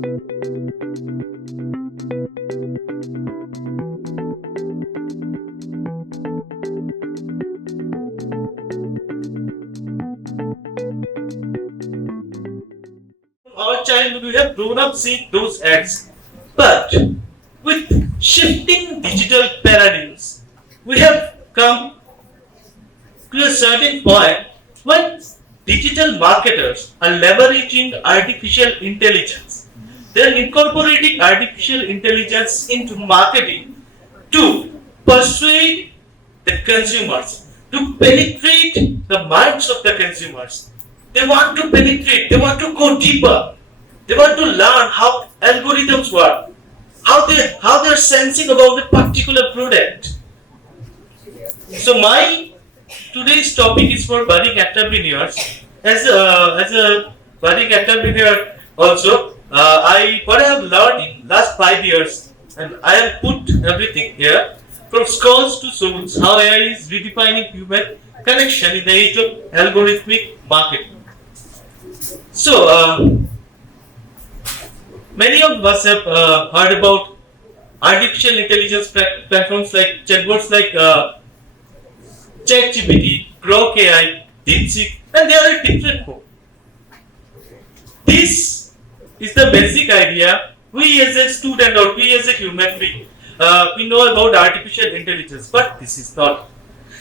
Our childhood, we have grown up seeing those ads. But with shifting digital paradigms, we have come to a certain point when digital marketers are leveraging artificial intelligence. They're incorporating artificial intelligence into marketing to persuade the consumers, to penetrate the minds of the consumers. They want to penetrate, they want to go deeper, they want to learn how algorithms work, how they're sensing about a particular product. So my today's topic is for budding entrepreneurs. As a budding entrepreneur also, what I have learned in last 5 years, and I have put everything here from skulls to souls, how AI is redefining human connection in the age of algorithmic marketing. So many of us have heard about artificial intelligence platforms like chatbots like ChatGPT, Grok AI, DeepSeek, and they are a different form. This is the basic idea. We as a student or we as a human being, we know about artificial intelligence, but this is not.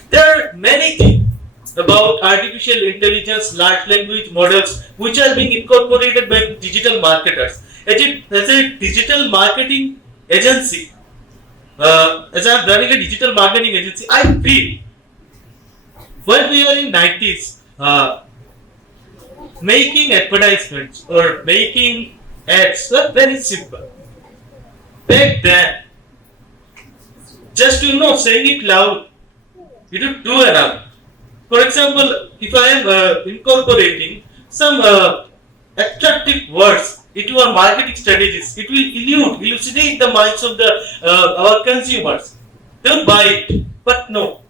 There are many things about artificial intelligence, large language models, which are being incorporated by digital marketers. As a digital marketing agency, as I am running a digital marketing agency, I feel when we are in 90s, making advertisements or making ads were very simple. Back then, just saying it loud, you don't do enough. For example, if I am incorporating some attractive words into our marketing strategies, it will elucidate the minds of our consumers. They will buy it, but no.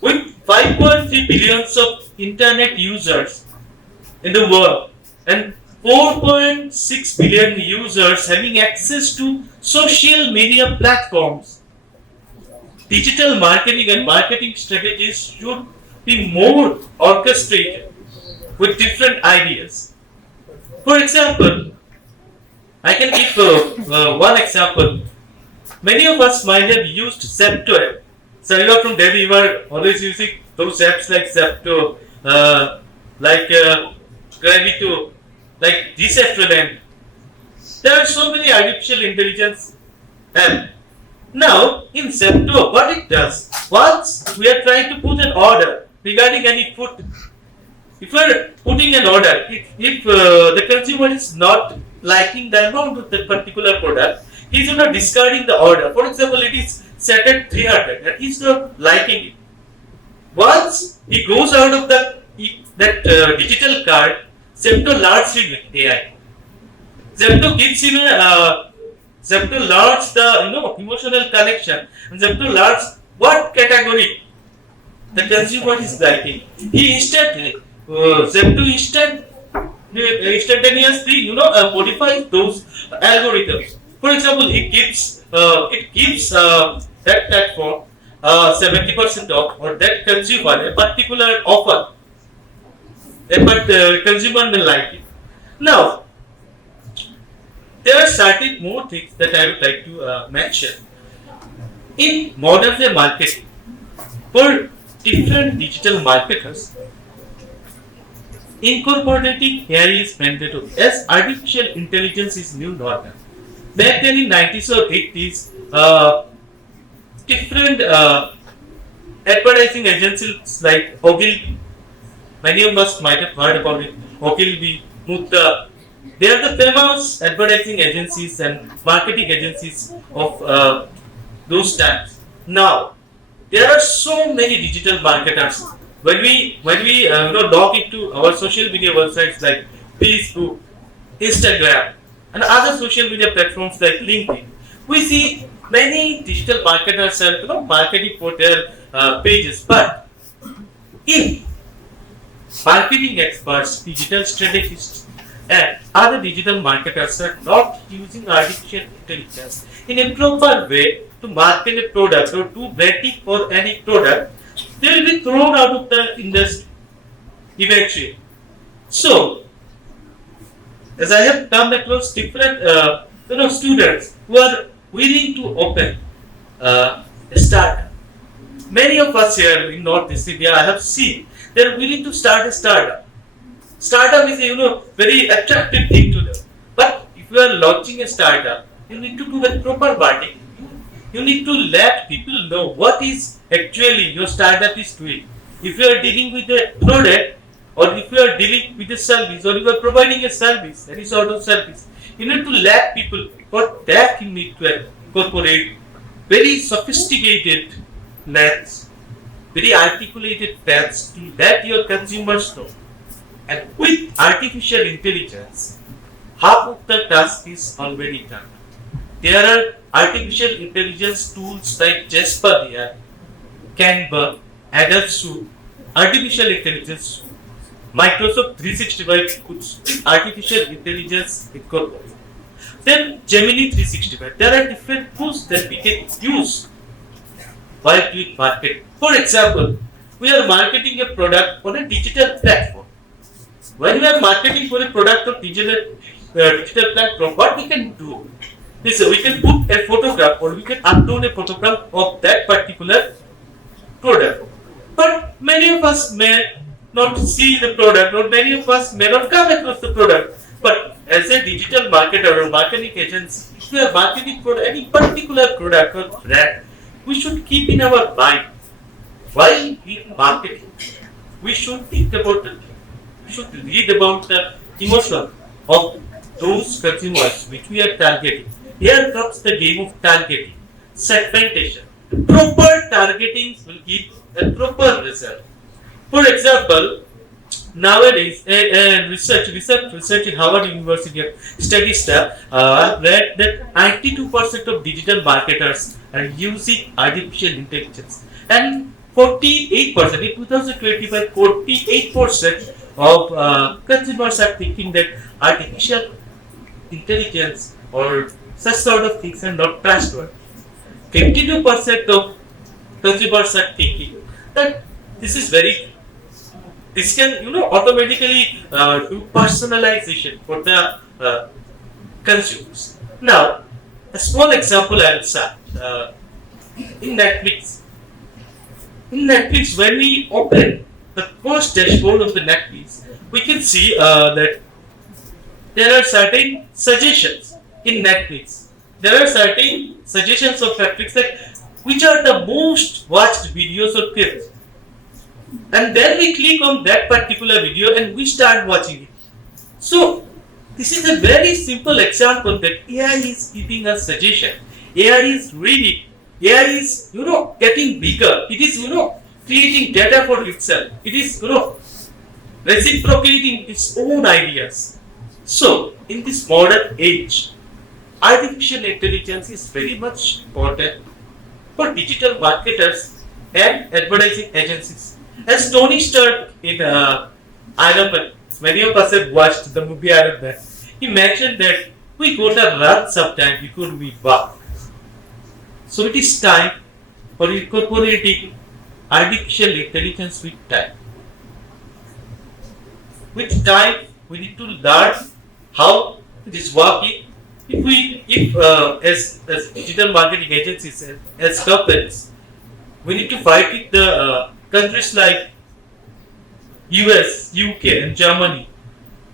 With 5.3 billions of internet users in the world and 4.6 billion users having access to social media platforms, digital marketing and marketing strategies should be more orchestrated with different ideas. For example, I can give one example. Many of us might have used Zepto. So from Delhi, you are always using those apps like Zepto, like Gravito, like Decentraland. There are so many artificial intelligence apps. Now, in Zepto, what it does, once we are trying to put an order regarding any food, if we are putting an order, if the consumer is not liking the amount of that particular product, he is not discarding the order. For example, it is set at 300 and he is not liking it. Once he goes out of that digital card, Zepto learns it with AI. Zepto gives him Zepto learns the emotional connection, and Zepto learns what category the consumer is liking. He instantly Zepto instantaneously modifies those algorithms. For example, it gives that platform 70% off, or that consumer a particular offer, but consumer will like it. Now, there are certain more things that I would like to mention. In modern day marketing, for different digital marketers, incorporating AI is mandatory as artificial intelligence is new normal. Back then in 90s or 80s, different advertising agencies like Ogilvy, many of us might have heard about it, Ogilvy, Mukta, they are the famous advertising agencies and marketing agencies of those times. Now, there are so many digital marketers. When we log into our social media websites like Facebook, Instagram, and other social media platforms like LinkedIn, we see many digital marketers are marketing for their pages. But if marketing experts, digital strategists, And other digital marketers are not using artificial intelligence in a proper way to market a product or do branding for any product, they will be thrown out of the industry eventually. So, as I have come across different students who are willing to open a startup. Many of us here in Northeast India, I have seen they are willing to start a startup. Startup is a very attractive thing to them. But if you are launching a startup, you need to do a proper marketing. You need to let people know what is actually your startup is doing. If you are dealing with a product, or if you are dealing with a service, or you are providing a service, any sort of service, you need to let people. For that, you need to incorporate very sophisticated plans, very articulated plans to let your consumers know. And with artificial intelligence, half of the task is already done. There are artificial intelligence tools like Jasper AI, Canva, Adult Suite, artificial intelligence, Microsoft 365 puts artificial intelligence incorporated. Then Gemini 365. There are different tools that we can use while doing marketing. For example, we are marketing a product on a digital platform. When we are marketing for a product on digital platform, what we can do is we can put a photograph or we can upload a photograph of that particular product. But many of us may not see the product, or many of us may not come across the product. But as a digital marketer or marketing agency, if we are marketing for any particular product or brand, we should keep in our mind while we marketing, we should think about the we should read about the emotion of those consumers which we are targeting. Here comes the game of targeting, segmentation. Proper targeting will give a proper result. For example, nowadays, research in Harvard University study stuff read that 92% of digital marketers are using artificial intelligence, and 48% in 2025, 48% of consumers are thinking that artificial intelligence or such sort of things are not trustworthy. 52% of consumers are thinking that this is very this can automatically do personalization for the consumers. Now, a small example I will start in Netflix. In Netflix, when we open the first dashboard of the Netflix, we can see that there are certain suggestions in Netflix. There are certain suggestions of Netflix like which are the most watched videos or films. And then we click on that particular video and we start watching it. So, this is a very simple example that AI is giving us suggestion. AI is reading. AI is, getting bigger. It is, creating data for itself. It is, reciprocating its own ideas. So, in this modern age, artificial intelligence is very much important for digital marketers and advertising agencies. As Tony Stark in Iron Man, many of us have watched the movie Iron Man, he mentioned that we gotta run sometime before we walk. So it is time for incorporating artificial intelligence with time. With time, we need to learn how it is working. If as digital marketing agencies, as companies, we need to fight with the countries like US, UK, and Germany,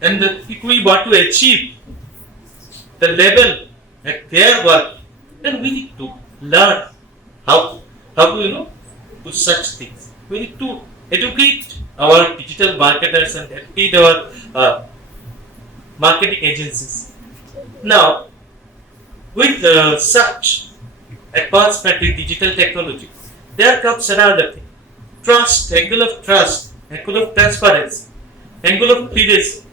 and if we want to achieve the level at their work, then we need to learn how to do such things. We need to educate our digital marketers and educate our marketing agencies. Now, with such advancement in digital technology, there comes another thing: trust, angle of trust, angle of transparency, angle of privacy.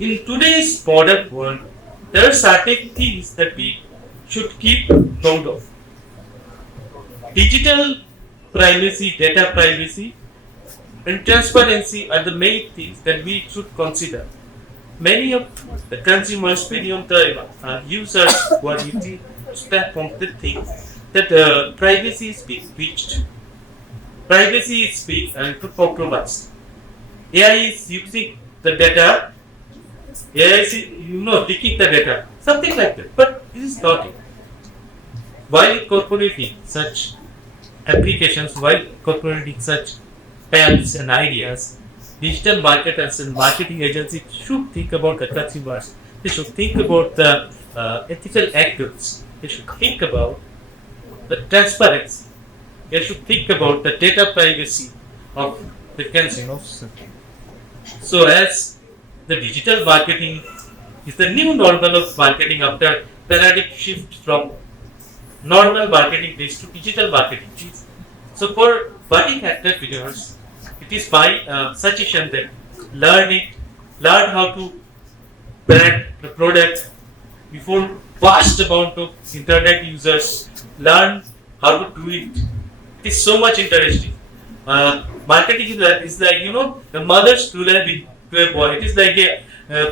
In today's modern world, there are certain things that we should keep note of. Digital privacy, data privacy, and transparency are the main things that we should consider. many of the consumers, many of the users who are using this platform, they think that privacy is being breached. Privacy is being compromised. AI is using the data. AI is, taking the data. Something like that. But it is not it. While incorporating such applications, while incorporating such plans and ideas, digital marketers and marketing agencies should think about the consumers. They should think about the ethical actors. They should think about the transparency. They should think about the data privacy of the consumers. So, as the digital marketing is the new normal of marketing after paradigm shift from normal marketing days to digital marketing days. So, for budding entrepreneurs, it is my suggestion that learn it, learn how to brand the product before vast amount of internet users, learn how to do it. It is so much interesting. Marketing is like, the mother's to a boy. It is like a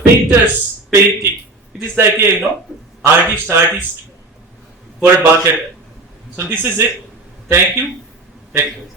painter's painting. It is like a, artist for a market. So this is it. Thank you. Thank you.